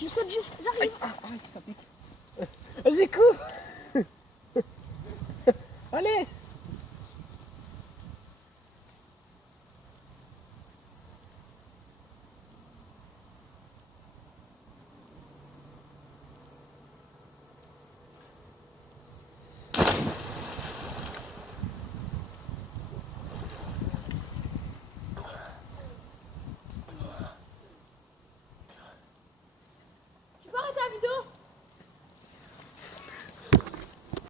Je saute juste, j'arrive. Ça pique. Vas-y, cours. Allez.